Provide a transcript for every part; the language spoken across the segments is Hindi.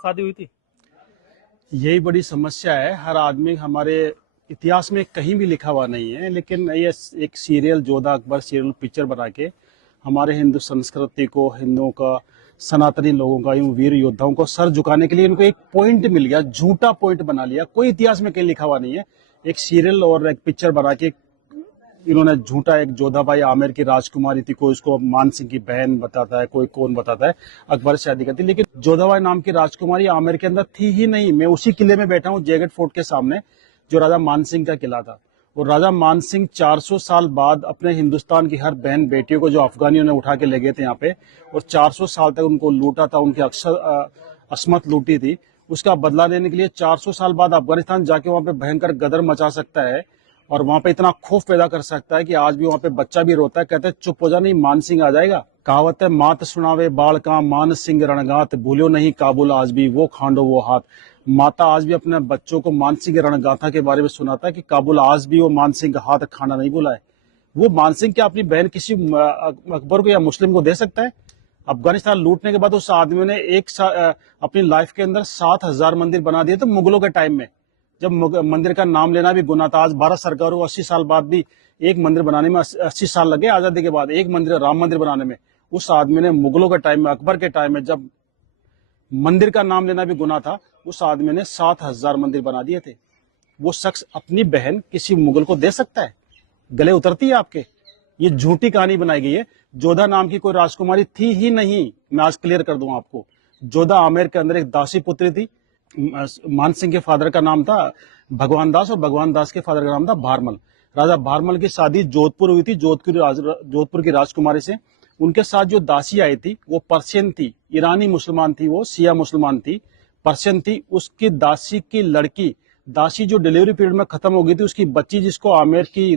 शादी हुई थी। यही बड़ी समस्या है। हर आदमी, हमारे इतिहास में कहीं भी लिखा हुआ नहीं है, लेकिन ये एक serial Jodha Akbar serial picture बना के हमारे हिंदू संस्कृति को, हिंदुओं का, सनातनी लोगों का, यूं वीर योद्धाओं को सर झुकाने के लिए इनको एक पॉइंट मिल गया, झूठा पॉइंट बना लिया। कोई इतिहास में कहीं लिखा हुआ नहीं है। एक सीरियल और एक पिक्चर बना के इन्होंने झूठा, एक जोधाबाई आमेर की राजकुमारी थी, कोई उसको मान सिंह की बहन बताता है, कोई कौन बताता है, अकबर से शादी करती, लेकिन जोधाबाई नाम की राजकुमारी आमेर के अंदर थी ही नहीं। मैं उसी किले में बैठा हूँ, जयगढ़ फोर्ट के सामने, जो राजा मानसिंह का किला था। और राजा मानसिंह 400 साल बाद अपने हिंदुस्तान की हर बहन बेटियों को, जो अफगानियों ने उठा के ले गए थे यहाँ पे, और 400 साल तक उनको लूटा था, उनकी असमत लूटी थी, उसका बदला लेने के लिए 400 साल बाद अफगानिस्तान जाके वहां पे भयंकर गदर मचा सकता है और वहां पे इतना खौफ पैदा कर सकता है कि आज भी वहां पे बच्चा भी रोता है, कहते हैं चुप हो जा, नहीं मान सिंह आ जाएगा। कहावत है, मात सुनावे बाल का मान सिंह रणगात, भूलो नहीं काबुल आज भी वो खांडो वो हाथ। माता आज भी अपने बच्चों को मान सिंह रणगाथा के बारे में सुनाता है कि काबुल आज भी वो मान सिंह का हाथ खाना नहीं भूला है। वो मान सिंह क्या अपनी बहन किसी अकबर को या मुस्लिम को दे सकता है? अफगानिस्तान लूटने के बाद उस आदमी ने अपनी लाइफ के अंदर 7,000 मंदिर बना दिए थे मुगलों के टाइम में, जब मंदिर का नाम लेना भी गुनाह था। आज भारत सरकार को 80 साल बाद भी एक मंदिर बनाने में 80 साल लगे, आजादी के बाद एक मंदिर, राम मंदिर बनाने में। उस आदमी ने मुगलों के टाइम में, अकबर के टाइम में, जब मंदिर का नाम लेना भी गुनाह था, उस आदमी ने 7,000 मंदिर बना दिए थे। वो शख्स अपनी बहन किसी मुगल को दे सकता है? गले उतरती है आपके? ये झूठी कहानी बनाई गई है। जोधा नाम की कोई राजकुमारी थी ही नहीं। मैं आज क्लियर कर दूं आपको, जोधा आमेर के अंदर एक दासी पुत्री थी। मान सिंह के फादर का नाम था भगवान दास और भगवान दास के फादर का नाम था भारमल। राजा भारमल की शादी जोधपुर हुई थी, जोधपुर की राजकुमारी से। उनके साथ जो दासी आई थी वो पर्शियन थी, ईरानी मुसलमान थी, वो शिया मुसलमान थी, पर्शियन थी। उसकी दासी की लड़की, दासी जो डिलीवरी पीरियड में खत्म हो गई थी, उसकी बच्ची, जिसको आमेर की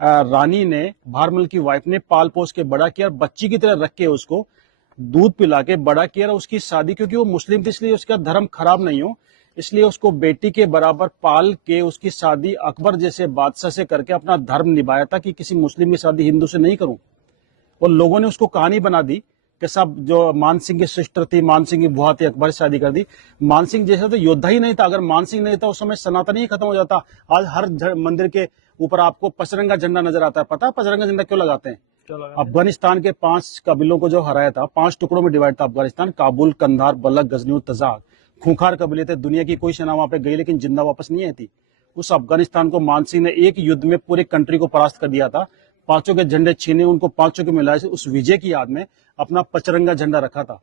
रानी ने, भारमल की वाइफ ने पाल पोस के बड़ा किया, बच्ची की तरह रख के उसको दूध पिला के बड़ा किया। उसकी शादी, क्योंकि वो मुस्लिम थी इसलिए उसका धर्म खराब नहीं हो, इसलिए उसको बेटी के बराबर पाल के उसकी शादी अकबर जैसे बादशाह से करके अपना धर्म निभाया था कि किसी मुस्लिम की शादी हिंदू से नहीं करूं। और लोगों ने उसको कहानी बना दी कि सब जो मान सिंह की सिस्टर थी, मान सिंह की बुआ थी, अकबर से शादी कर दी। मान सिंह जैसा तो योद्धा ही नहीं था। अगर मान सिंह नहीं था उस समय सनातन ही खत्म हो जाता। आज हर मंदिर के ऊपर आपको पचरंगा झंडा नजर आता है। पता है पचरंगा झंडा क्यों लगाते हैं? अफगानिस्तान के 5 कबीलों को जो हराया था, 5 टुकड़ों में डिवाइड था अफगानिस्तान, काबुल, कंधार, बलख, गजनी और तजाक। खूंखार कबीले थे। दुनिया की कोई सेना वहां पे गई लेकिन जिंदा वापस नहीं आई थी। उस अफगानिस्तान को मान सिंह ने एक युद्ध में पूरे कंट्री को परास्त कर दिया था। 5 के झंडे छीने, उनको 5 के मिलाए, उस विजय की याद में अपना पचरंगा झंडा रखा था।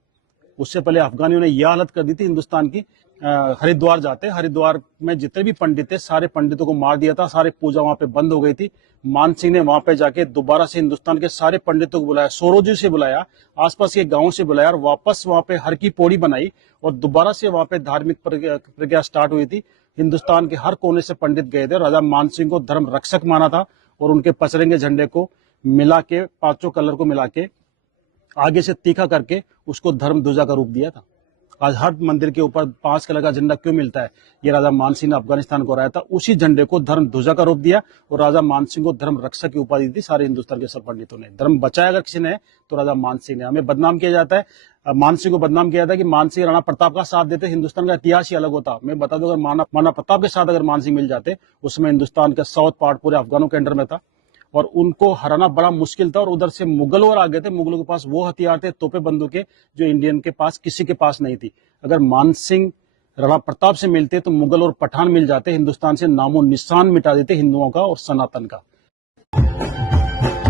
उससे पहले अफगानियों ने यह हालत कर दी थी हिंदुस्तान की। हरिद्वार जाते, हरिद्वार में जितने भी पंडित थे, सारे पंडितों को मार दिया था, सारे पूजा वहां पे बंद हो गई थी। मान सिंह ने वहां पे जाके दोबारा से हिंदुस्तान के सारे पंडितों को बुलाया, सोरोजी से बुलाया, आसपास के गांवों से बुलाया, और वापस वहां पे हर की पौड़ी बनाई और दोबारा से वहां पे धार्मिक प्रक्रिया स्टार्ट हुई थी। हिंदुस्तान के हर कोने से पंडित गए थे। राजा मान सिंह को धर्म रक्षक माना था और उनके पचरंगे झंडे को मिला के, 5 कलर को मिला के, आगे से तीखा करके उसको धर्म ध्वजा का रूप दिया था। आज हर मंदिर के ऊपर 5 कलर का झंडा क्यों मिलता है? ये राजा मान सिंह ने अफगानिस्तान को हराया था, उसी झंडे को धर्म ध्वजा का रूप दिया और राजा मान सिंह को धर्म रक्षक की उपाधि दी। सारे हिंदुस्तान के सब पंडितों ने धर्म बचाया अगर किसी ने तो राजा मान सिंह ने। हमें बदनाम किया जाता है, मान सिंह को बदनाम किया जाता है कि मान सिंह राणा प्रताप का साथ देते, हिंदुस्तान का इतिहास ही अलग होता। मैं बता दूं, अगर माना प्रताप के साथ अगर मान सिंह मिल जाते, उसमें हिंदुस्तान का साउथ पार्ट पूरे अफगानों के अंडर में था और उनको हराना बड़ा मुश्किल था। और उधर से मुगल और आ गए थे, मुगलों के पास वो हथियार थे, तोपे बंदूकें, जो इंडियन के पास किसी के पास नहीं थी। अगर मान सिंह राणा प्रताप से मिलते तो मुगल और पठान मिल जाते, हिंदुस्तान से नामो निशान मिटा देते हिंदुओं का और सनातन का।